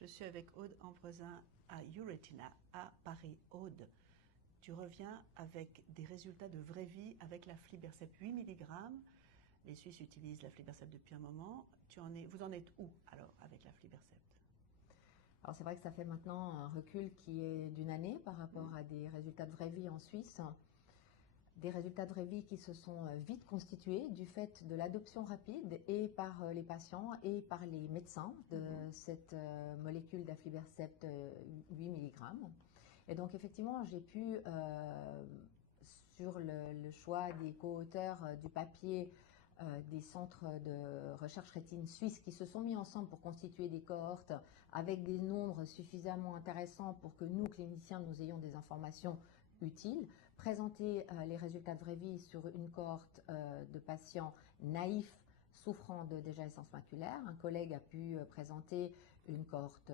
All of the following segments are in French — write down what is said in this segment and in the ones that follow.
Je suis avec Aude Ambresin à Euretina, à Paris. Aude, tu reviens avec des résultats de vraie vie avec la Flibercept 8 mg. Les Suisses utilisent la Flibercept depuis un moment. Vous en êtes où alors avec la Flibercept? Alors c'est vrai que ça fait maintenant un recul qui est d'une année par rapport à des résultats de vraie vie en Suisse. Des résultats de vraie vie qui se sont vite constitués du fait de l'adoption rapide et par les patients et par les médecins de cette molécule d'Aflibercept 8 mg. Et donc effectivement, j'ai pu, sur le choix des co-auteurs du papier, des centres de recherche rétine suisses qui se sont mis ensemble pour constituer des cohortes avec des nombres suffisamment intéressants pour que nous, cliniciens, nous ayons des informations utiles, présenter les résultats de vraie vie sur une cohorte de patients naïfs souffrant de dégénérescence maculaire. Un collègue a pu présenter une cohorte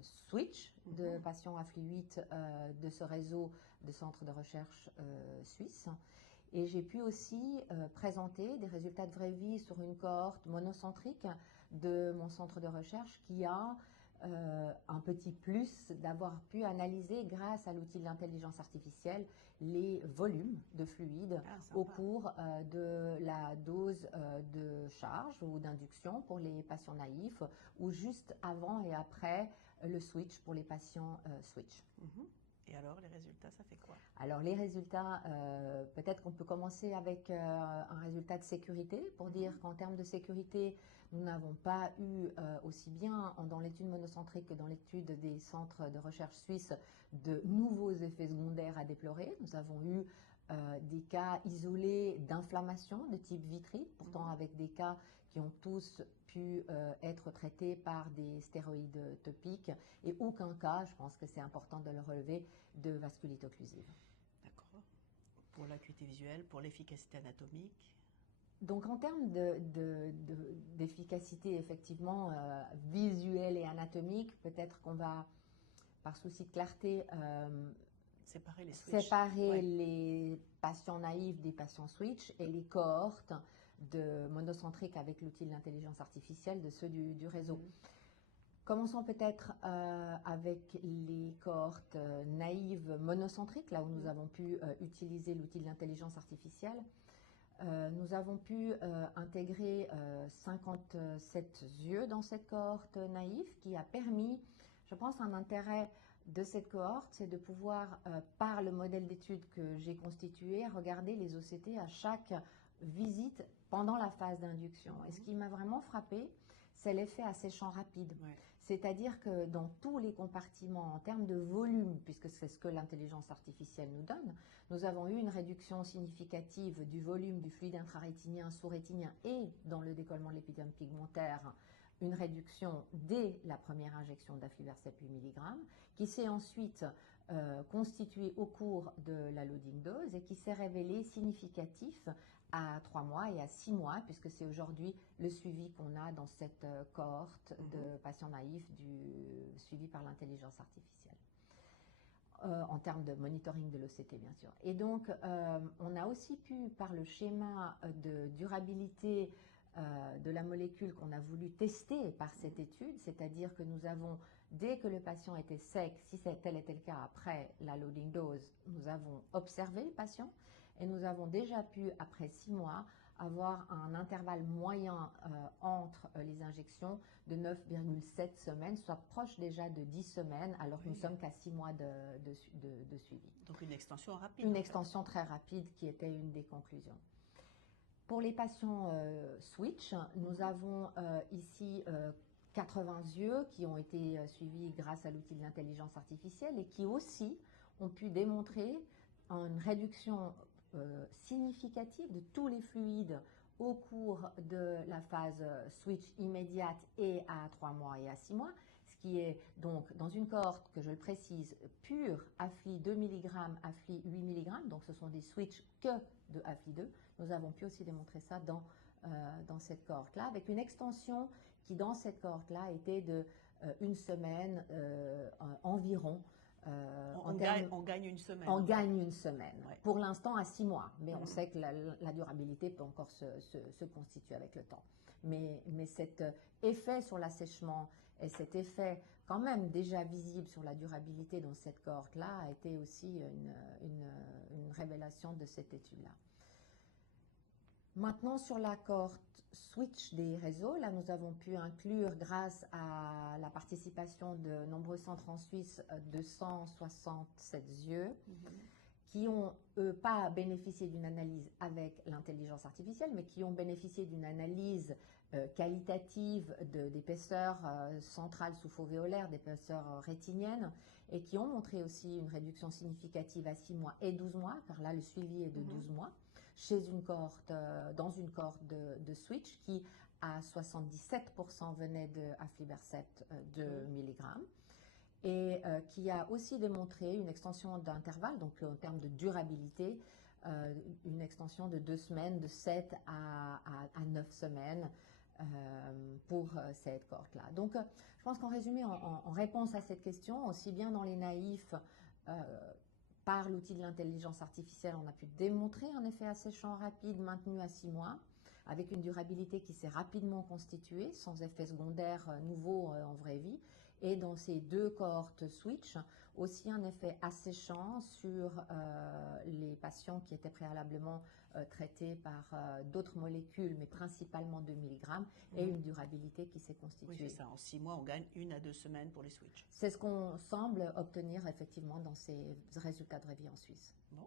switch de patients AFLI8 de ce réseau de centres de recherche suisses. Et j'ai pu aussi présenter des résultats de vraie vie sur une cohorte monocentrique de mon centre de recherche qui a un petit plus d'avoir pu analyser grâce à l'outil de l'intelligence artificielle les volumes de fluide au cours de la dose de charge ou d'induction pour les patients naïfs ou juste avant et après le switch pour les patients switch. Et alors, les résultats, ça fait quoi? Alors, les résultats, peut-être qu'on peut commencer avec un résultat de sécurité pour dire qu'en termes de sécurité, nous n'avons pas eu aussi bien dans l'étude monocentrique que dans l'étude des centres de recherche suisses de nouveaux effets secondaires à déplorer. Nous avons eu des cas isolés d'inflammation de type vitrite, pourtant avec des cas qui ont tous pu être traités par des stéroïdes topiques et aucun cas, je pense que c'est important de le relever, de vasculite occlusive. D'accord. Pour l'acuité visuelle, pour l'efficacité anatomique? Donc en termes d'efficacité effectivement visuelle et anatomique, peut-être qu'on va, par souci de clarté, séparer les patients naïfs des patients switch et les cohortes de monocentriques avec l'outil de l'intelligence artificielle de ceux du réseau. Commençons peut-être avec les cohortes naïves monocentriques, là où nous avons pu utiliser l'outil de l'intelligence artificielle. Nous avons pu intégrer 57 yeux dans cette cohorte naïve qui a permis, je pense, un intérêt de cette cohorte, c'est de pouvoir, par le modèle d'étude que j'ai constitué, regarder les OCT à chaque visite pendant la phase d'induction. Et ce qui m'a vraiment frappé, c'est l'effet asséchant rapide. C'est-à-dire que dans tous les compartiments, en termes de volume, puisque c'est ce que l'intelligence artificielle nous donne, nous avons eu une réduction significative du volume du fluide intrarétinien, sous-rétinien et dans le décollement de l'épithélium pigmentaire, une réduction dès la première injection d'Aflibercept 8 mg, qui s'est ensuite constituée au cours de la loading dose et qui s'est révélée significatif à 3 mois et à 6 mois, puisque c'est aujourd'hui le suivi qu'on a dans cette cohorte de patients naïfs suivis par l'intelligence artificielle. En termes de monitoring de l'OCT, bien sûr. Et donc, on a aussi pu, par le schéma de durabilité de la molécule qu'on a voulu tester par cette étude, c'est-à-dire que nous avons, dès que le patient était sec, si tel était le cas après la loading dose, nous avons observé le patient et nous avons déjà pu, après 6 mois, avoir un intervalle moyen entre les injections de 9,7 semaines, soit proche déjà de 10 semaines, alors que nous sommes qu'à 6 mois de suivi. Donc une extension rapide. Une extension très rapide qui était une des conclusions. Pour les patients switch, nous avons ici 80 yeux qui ont été suivis grâce à l'outil de l'intelligence artificielle et qui aussi ont pu démontrer une réduction significative de tous les fluides au cours de la phase switch immédiate et à 3 mois et à 6 mois, ce qui est donc dans une cohorte, que je le précise, pure AFLI 2 mg, AFLI 8 mg, donc ce sont des switches que de AFLI 2. Nous avons pu aussi démontrer ça dans cette cohorte-là, avec une extension qui dans cette cohorte-là était de une semaine environ. On gagne une semaine. On gagne une semaine. Ouais. Pour l'instant à 6 mois, mais on sait que la durabilité peut encore se constituer avec le temps. Mais cet effet sur l'assèchement Et cet effet, quand même déjà visible sur la durabilité dans cette cohorte-là, a été aussi une révélation de cette étude-là. Maintenant, sur la cohorte switch des réseaux, là, nous avons pu inclure, grâce à la participation de nombreux centres en Suisse, 267 yeux qui ont, pas bénéficié d'une analyse avec l'intelligence artificielle, mais qui ont bénéficié d'une analyse qualitative d'épaisseur centrale sous-fovéolaire, d'épaisseur rétinienne, et qui ont montré aussi une réduction significative à 6 mois et 12 mois, car là, le suivi est de 12 mois, chez une cohorte, dans une cohorte de switch qui, à 77%, venait de aflibercept 2 mg, et qui a aussi démontré une extension d'intervalle, donc en termes de durabilité, une extension de 2 semaines, de 7 à 9 semaines pour cette cohorte-là. Donc, je pense qu'en résumé, en réponse à cette question, aussi bien dans les naïfs, par l'outil de l'intelligence artificielle, on a pu démontrer un effet asséchant rapide maintenu à 6 mois, avec une durabilité qui s'est rapidement constituée, sans effet secondaire nouveau en vraie vie. Et dans ces 2 cohortes switch, aussi un effet asséchant sur les patients qui étaient préalablement traités par d'autres molécules, mais principalement 2 mg, et une durabilité qui s'est constituée. Oui, c'est ça. En 6 mois, on gagne 1 à 2 semaines pour les switch. C'est ce qu'on semble obtenir effectivement dans ces résultats de revue en Suisse. Bon.